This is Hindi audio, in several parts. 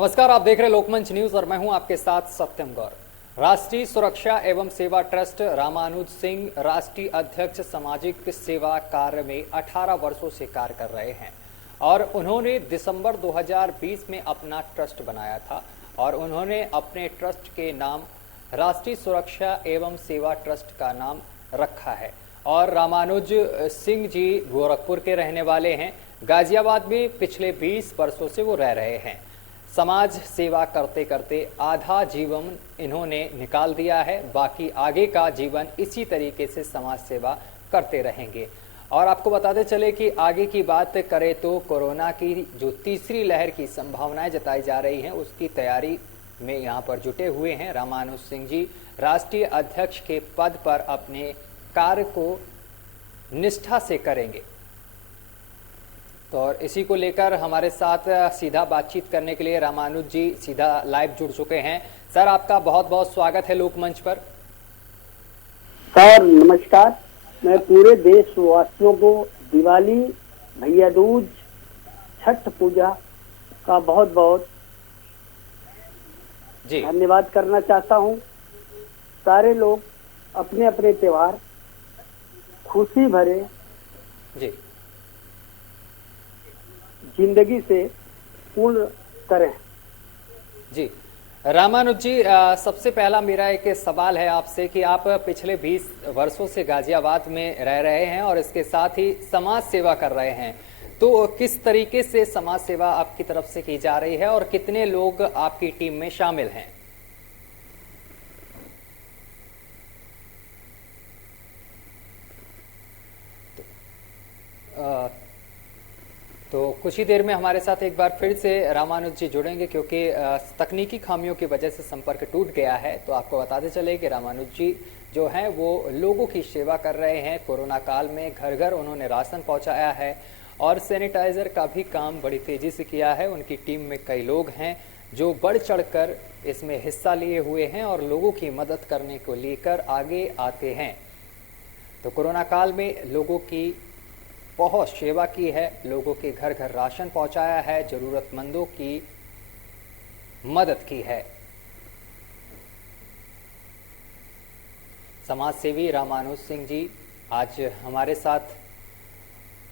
नमस्कार, आप देख रहे लोकमंच न्यूज और मैं हूं आपके साथ सत्यम गौर। राष्ट्रीय सुरक्षा एवं सेवा ट्रस्ट रामानुज सिंह राष्ट्रीय अध्यक्ष सामाजिक सेवा कार्य में 18 वर्षों से कार्य कर रहे हैं और उन्होंने दिसंबर 2020 में अपना ट्रस्ट बनाया था और उन्होंने अपने ट्रस्ट के नाम राष्ट्रीय सुरक्षा एवं सेवा ट्रस्ट का नाम रखा है। और रामानुज सिंह जी गोरखपुर के रहने वाले हैं। गाजियाबाद में पिछले 20 वर्षों से वो रह रहे हैं। समाज सेवा करते करते आधा जीवन इन्होंने निकाल दिया है, बाकी आगे का जीवन इसी तरीके से समाज सेवा करते रहेंगे। और आपको बताते चले कि आगे की बात करें तो कोरोना की जो तीसरी लहर की संभावनाएं जताई जा रही हैं उसकी तैयारी में यहाँ पर जुटे हुए हैं। रामानुज सिंह जी राष्ट्रीय अध्यक्ष के पद पर अपने कार्य को निष्ठा से करेंगे। तो और इसी को लेकर हमारे साथ सीधा बातचीत करने के लिए रामानुज जी सीधा लाइव जुड़ चुके हैं। सर, आपका बहुत बहुत स्वागत है लोकमंच पर। सर नमस्कार। मैं पूरे देशवासियों को दिवाली, भैया दूज, छठ पूजा का बहुत बहुत धन्यवाद करना चाहता हूं। सारे लोग अपने अपने त्योहार खुशी भरे जी जिंदगी से पूर्ण करें। जी रामानुज जी, सबसे पहला मेरा एक सवाल है आपसे कि आप पिछले 20 वर्षों से गाजियाबाद में रह रहे हैं और इसके साथ ही समाज सेवा कर रहे हैं, तो किस तरीके से समाज सेवा आपकी तरफ से की जा रही है और कितने लोग आपकी टीम में शामिल हैं? तो कुछ ही देर में हमारे साथ एक बार फिर से रामानुज जी जुड़ेंगे क्योंकि तकनीकी खामियों की वजह से संपर्क टूट गया है। तो आपको बताते चले कि रामानुज जी जो हैं वो लोगों की सेवा कर रहे हैं। कोरोना काल में घर घर उन्होंने राशन पहुंचाया है और सैनिटाइजर का भी काम बड़ी तेजी से किया है। उनकी टीम में कई लोग हैं जो बढ़ चढ़कर इसमें हिस्सा लिए हुए हैं और लोगों की मदद करने को लेकर आगे आते हैं। तो कोरोना काल में लोगों की बहुत सेवा की है, लोगों के घर घर राशन पहुंचाया है, जरूरतमंदों की मदद की है। समाज सेवी रामानुज सिंह जी आज हमारे साथ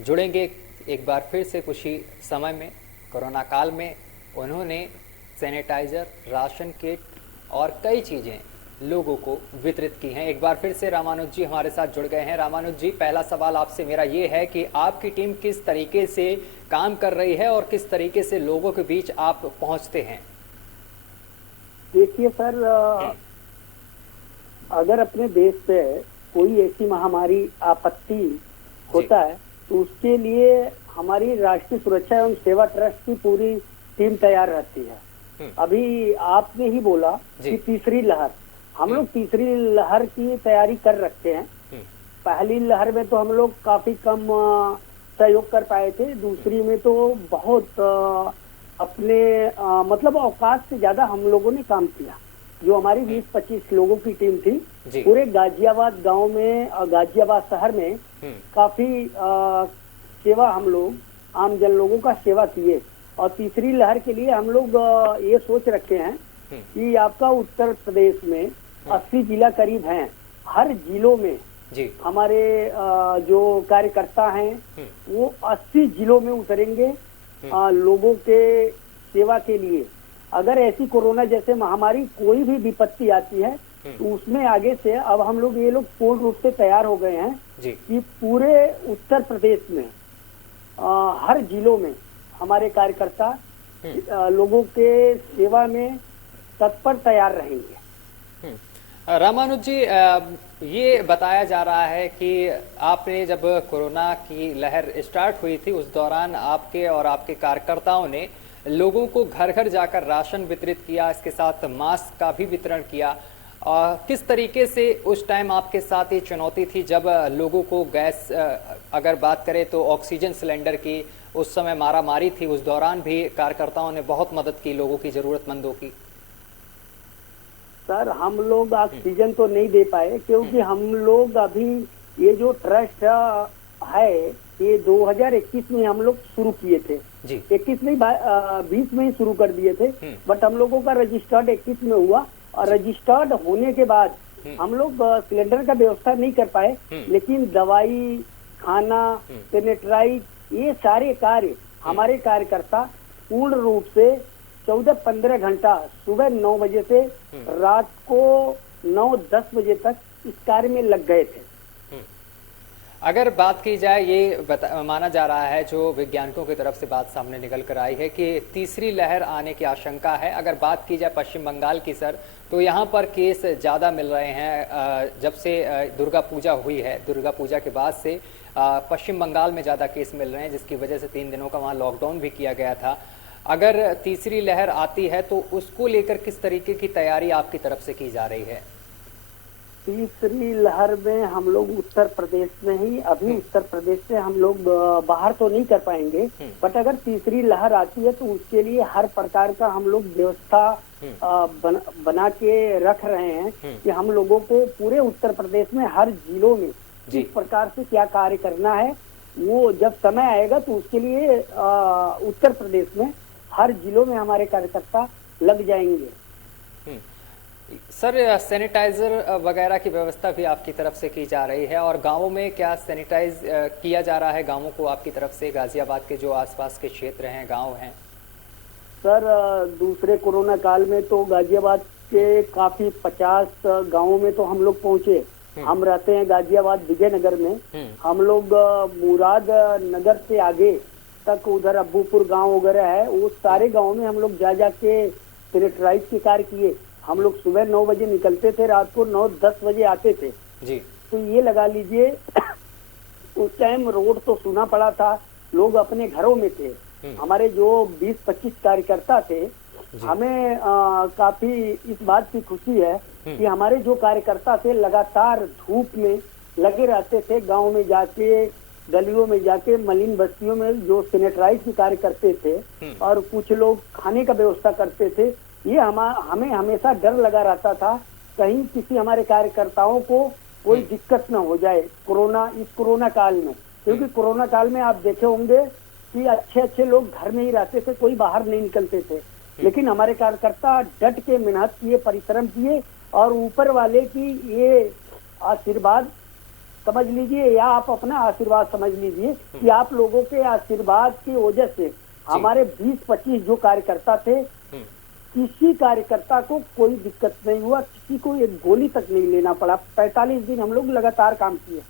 जुड़ेंगे एक बार फिर से कुछ ही समय में। कोरोना काल में उन्होंने सैनिटाइजर, राशन किट और कई चीज़ें लोगों को वितरित की हैं। एक बार फिर से रामानुज जी हमारे साथ जुड़ गए हैं। रामानुज जी, पहला सवाल आपसे मेरा ये है कि आपकी टीम किस तरीके से काम कर रही है और किस तरीके से लोगों के बीच आप पहुंचते हैं? देखिए सर, अगर अपने देश पे कोई ऐसी महामारी आपत्ति होता है तो उसके लिए हमारी राष्ट्रीय सुरक्षा एवं सेवा ट्रस्ट की पूरी टीम तैयार रहती है। अभी आपने ही बोला कि तीसरी लहर, हम लोग तीसरी लहर की तैयारी कर रखते हैं। पहली लहर में तो हम लोग काफी कम सहयोग कर पाए थे, दूसरी में तो बहुत अपने मतलब औकात से ज्यादा हम लोगों ने काम किया। जो हमारी 20-25 लोगों की टीम थी पूरे गाजियाबाद गांव में, गाजियाबाद शहर में काफी सेवा हम लोग आम जन लोगों का सेवा किए। और तीसरी लहर के लिए हम लोग ये सोच रखे हैं कि आपका उत्तर प्रदेश में 80 जिला करीब हैं। हर जिलों में हमारे जो कार्यकर्ता हैं वो 80 जिलों में उतरेंगे लोगों के सेवा के लिए। अगर ऐसी कोरोना जैसे महामारी कोई भी विपत्ति आती है तो उसमें आगे से अब हम लोग ये लोग पूर्ण रूप से तैयार हो गए हैं कि पूरे उत्तर प्रदेश में हर जिलों में हमारे कार्यकर्ता लोगों के सेवा में तत्पर तैयार रहेंगे। रामानुज जी, ये बताया जा रहा है कि आपने जब कोरोना की लहर स्टार्ट हुई थी उस दौरान आपके और आपके कार्यकर्ताओं ने लोगों को घर घर जाकर राशन वितरित किया, इसके साथ मास्क का भी वितरण किया। किस तरीके से उस टाइम आपके साथ ये चुनौती थी जब लोगों को गैस, अगर बात करें तो ऑक्सीजन सिलेंडर की उस समय मारामारी थी, उस दौरान भी कार्यकर्ताओं ने बहुत मदद की लोगों की, जरूरतमंदों की? सर, हम लोग ऑक्सीजन तो नहीं दे पाए क्योंकि हम लोग अभी ये जो ट्रस्ट है ये 2021 में हम लोग शुरू किए थे। जी 21 में 20 में ही शुरू कर दिए थे, बट हम लोगों का रजिस्टर्ड 21 में हुआ। और रजिस्टर्ड होने के बाद हम लोग सिलेंडर का व्यवस्था नहीं कर पाए, लेकिन दवाई, खाना, सैनिटाइज, ये सारे कार्य हमारे कार्यकर्ता पूर्ण रूप से 14-15 घंटा सुबह 9 बजे से रात को 9-10 बजे तक इस कार्य में लग गए थे। अगर बात की जाए, ये माना जा रहा है, जो वैज्ञानिकों की तरफ से बात सामने निकल कर आई है कि तीसरी लहर आने की आशंका है। अगर बात की जाए पश्चिम बंगाल की सर, तो यहाँ पर केस ज़्यादा मिल रहे हैं। जब से दुर्गा पूजा हुई है, दुर्गा पूजा के बाद से पश्चिम बंगाल में ज़्यादा केस मिल रहे हैं, जिसकी वजह से 3 दिनों का वहाँ लॉकडाउन भी किया गया था। अगर तीसरी लहर आती है तो उसको लेकर किस तरीके की तैयारी आपकी तरफ से की जा रही है? तीसरी लहर में हम लोग उत्तर प्रदेश में ही, अभी उत्तर प्रदेश से हम लोग बाहर तो नहीं कर पाएंगे, बट अगर तीसरी लहर आती है तो उसके लिए हर प्रकार का हम लोग व्यवस्था बना के रख रहे हैं कि हम लोगों को पूरे उत्तर प्रदेश में हर जिलों में किस प्रकार से क्या कार्य करना है। वो जब समय आएगा तो उसके लिए उत्तर प्रदेश में हर जिलों में हमारे कार्यकर्ता लग जाएंगे। सर, सैनिटाइजर वगैरह की व्यवस्था भी आपकी तरफ से की जा रही है, और गांवों में क्या सैनिटाइज किया जा रहा है गांवों को आपकी तरफ से? गाजियाबाद के जो आसपास के क्षेत्र हैं, गांव हैं सर, दूसरे कोरोना काल में तो गाजियाबाद के काफी 50 गांवों में तो हम लोग पहुंचे। हम रहते हैं गाजियाबाद विजयनगर में। हम लोग मुराद नगर से आगे तक उधर अब्बूपुर गांव वगैरह है, वो सारे गांव में हम लोग जा के सैनिटाइज के कार्य किए। हम लोग सुबह 9 बजे निकलते थे, रात को 9-10 बजे आते थे जी। तो ये लगा लीजिए उस टाइम रोड तो सुना पड़ा था, लोग अपने घरों में थे। हमारे जो 20-25 कार्यकर्ता थे, हमें काफी इस बात की खुशी है कि हमारे जो कार्यकर्ता थे लगातार धूप में लगे रहते थे, गांव में जाके, गलियों में जाके, मलिन बस्तियों में जो सैनिटाइज के कार्य करते थे, और कुछ लोग खाने का व्यवस्था करते थे। ये हमें हमेशा डर लगा रहता था कहीं किसी हमारे कार्यकर्ताओं को कोई दिक्कत न हो जाए इस कोरोना काल में, क्योंकि कोरोना काल में आप देखे होंगे कि अच्छे लोग घर में ही रहते थे, कोई बाहर नहीं निकलते थे। लेकिन हमारे कार्यकर्ता डट के मेहनत किए, परिश्रम किए, और ऊपर वाले की ये आशीर्वाद समझ लीजिए, या आप अपना आशीर्वाद समझ लीजिए कि आप लोगों के आशीर्वाद की वजह से हमारे 20-25 जो कार्यकर्ता थे, किसी कार्यकर्ता को कोई दिक्कत नहीं हुआ, किसी को एक गोली तक नहीं लेना पड़ा। 45 दिन हम लोग लगातार काम किए,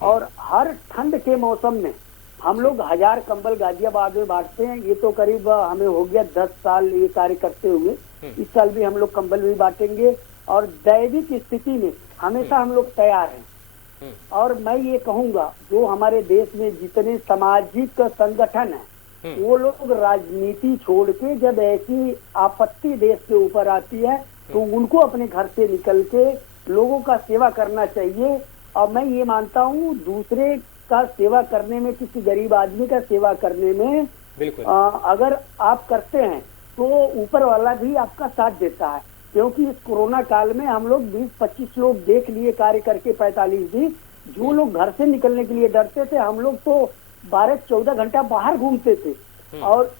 और हर ठंड के मौसम में हम लोग 1000 कंबल गाजियाबाद में बांटते हैं। ये तो करीब हमें हो गया 10 साल ये कार्य करते हुए। इस साल भी हम लोग कंबल भी बांटेंगे, और दैविक स्थिति में हमेशा हम लोग तैयार हैं। और मैं ये कहूँगा, जो हमारे देश में जितने सामाजिक संगठन हैं, वो लोग राजनीति छोड़ के जब ऐसी आपत्ति देश के ऊपर आती है तो उनको अपने घर से निकल के लोगों का सेवा करना चाहिए। और मैं ये मानता हूँ, दूसरे का सेवा करने में, किसी गरीब आदमी का सेवा करने में बिल्कुल अगर आप करते हैं तो ऊपर वाला भी आपका साथ देता है। क्योंकि इस कोरोना काल में हम लोग 20-25 लोग देख लिए कार्य करके 45 दिन। जो लोग घर से निकलने के लिए डरते थे, हम लोग तो 12-14 घंटा बाहर घूमते थे। और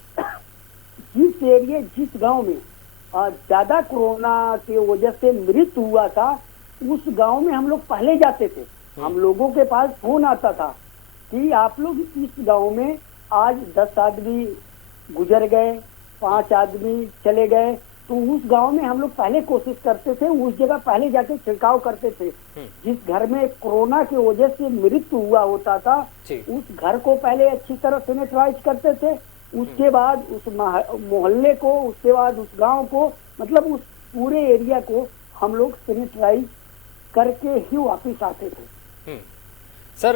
जिस एरिया, जिस गांव में ज्यादा कोरोना की वजह से मृत्यु हुआ था, उस गांव में हम लोग पहले जाते थे। हम लोगों के पास फोन आता था कि आप लोग इस गांव में आज 10 आदमी गुजर गए, 5 आदमी चले गए, तो उस गांव में हम लोग पहले कोशिश करते थे, उस जगह पहले जाके छिड़काव करते थे। जिस घर में कोरोना की वजह से मृत्यु हुआ होता था, उस घर को पहले अच्छी तरह सैनिटाइज करते थे, उसके बाद उस मोहल्ले को, उसके बाद उस गांव को, मतलब उस पूरे एरिया को हम लोग सैनिटाइज करके ही वापिस आते थे। सर,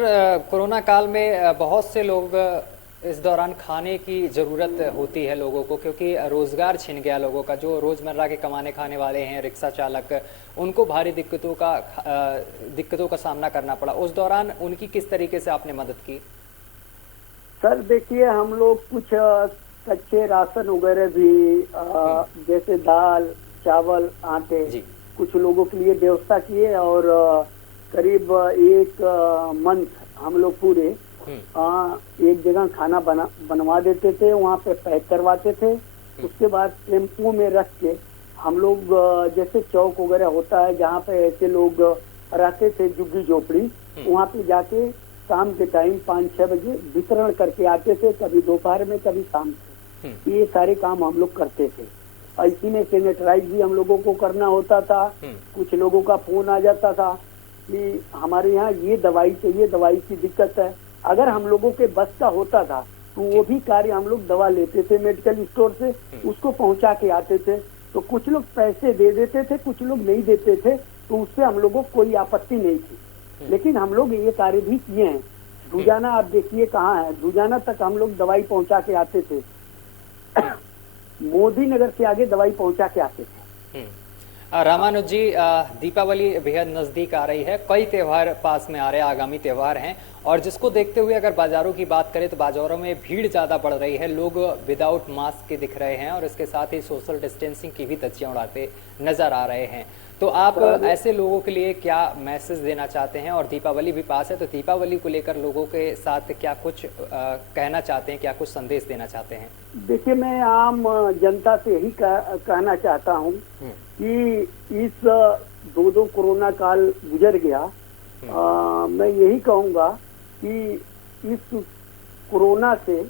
कोरोना काल में बहुत से लोग इस दौरान खाने की ज़रूरत होती है लोगों को, क्योंकि रोज़गार छिन गया लोगों का। जो रोज़मर्रा के कमाने खाने वाले हैं, रिक्शा चालक, उनको भारी दिक्कतों का सामना करना पड़ा। उस दौरान उनकी किस तरीके से आपने मदद की? सर देखिए, हम लोग कुछ कच्चे राशन वगैरह भी, जैसे दाल, चावल, आटे, कुछ लोगों के लिए व्यवस्था किए। और करीब 1 मंथ हम लोग पूरे एक जगह खाना बनवा देते थे, वहाँ पे पैक करवाते थे। उसके बाद टेम्पो में रख के हम लोग जैसे चौक वगैरह होता है जहाँ पे ऐसे लोग रहते थे झुग्गी झोपड़ी, वहाँ पे जाके शाम के टाइम 5-6 बजे वितरण करके आते थे, कभी दोपहर में कभी शाम को। ये सारे काम हम लोग करते थे। इसी में सैनिटाइज भी हम लोगों को करना होता था। कुछ लोगों का फोन आ जाता था कि हमारे यहाँ ये दवाई चाहिए, दवाई की दिक्कत है। अगर हम लोगों के बस का होता था तो वो भी कार्य हम लोग दवा लेते थे मेडिकल स्टोर से, उसको पहुंचा के आते थे। तो कुछ लोग पैसे दे देते थे, कुछ लोग नहीं देते थे, तो उससे हम लोगों को कोई आपत्ति नहीं थी। लेकिन हम लोग ये कार्य भी किए हैं। दुजाना आप देखिए कहाँ है, दुजाना तक हम लोग दवाई पहुंचा के आते थे। मोदी नगर से आगे दवाई पहुंचा के आते थे। रामानुज जी, दीपावली बेहद नजदीक आ रही है, कई त्योहार पास में आ रहे हैं, आगामी त्योहार हैं, और जिसको देखते हुए अगर बाजारों की बात करें तो बाजारों में भीड़ ज्यादा बढ़ रही है, लोग विदाउट मास्क के दिख रहे हैं और इसके साथ ही सोशल डिस्टेंसिंग की भी धज्जियां उड़ाते नजर आ रहे हैं। तो आप ऐसे लोगों के लिए क्या मैसेज देना चाहते हैं? और दीपावली भी पास है, तो दीपावली को लेकर लोगों के साथ क्या कुछ कहना चाहते हैं, क्या कुछ संदेश देना चाहते हैं? देखिए, मैं आम जनता से यही कहना चाहता हूँ कि इस 2 कोरोना काल गुजर गया, मैं यही कहूँगा कि इस कोरोना से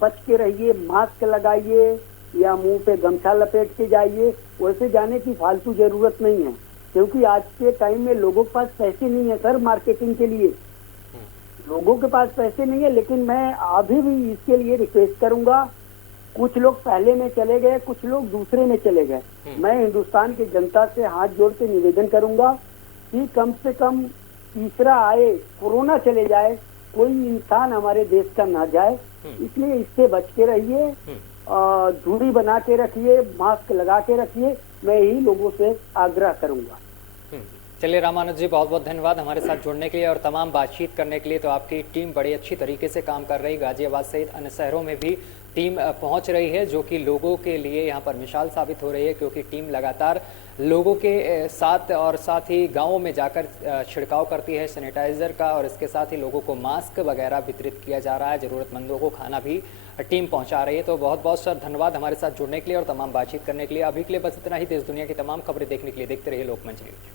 बच के रहिए, मास्क लगाइए या मुंह पे गमछा लपेट के जाइए। वैसे जाने की फालतू जरूरत नहीं है, क्योंकि आज के टाइम में लोगों के पास पैसे नहीं है सर मार्केटिंग के लिए। लोगों के पास पैसे नहीं है, लेकिन मैं अभी भी इसके लिए रिक्वेस्ट करूंगा। कुछ लोग पहले में चले गए, कुछ लोग दूसरे में चले गए। मैं हिंदुस्तान की जनता से हाथ जोड़ के निवेदन करूंगा कि कम से कम तीसरा आए, कोरोना चले जाए, कोई इंसान हमारे देश का ना जाए। इसलिए इससे बच के रहिए, दूरी बना के रखिए, मास्क लगा के रखिए, मैं यही लोगों से आग्रह करूंगा। चलिए रामानुज जी, बहुत बहुत धन्यवाद हमारे साथ जुड़ने के लिए और तमाम बातचीत करने के लिए। तो आपकी टीम बड़ी अच्छी तरीके से काम कर रही, गाजियाबाद सहित अन्य शहरों में भी टीम पहुंच रही है, जो कि लोगों के लिए यहाँ पर मिसाल साबित हो रही है, क्योंकि टीम लगातार लोगों के साथ और साथ ही गाँवों में जाकर छिड़काव करती है सैनिटाइजर का, और इसके साथ ही लोगों को मास्क वगैरह वितरित किया जा रहा है, ज़रूरतमंदों को खाना भी टीम पहुंचा रही है। तो बहुत बहुत सर धन्यवाद हमारे साथ जुड़ने के लिए और तमाम बातचीत करने के लिए। अभी के लिए बस इतना ही। देश दुनिया की तमाम खबरें देखने के लिए देखते रहिए लोकमंच न्यूज।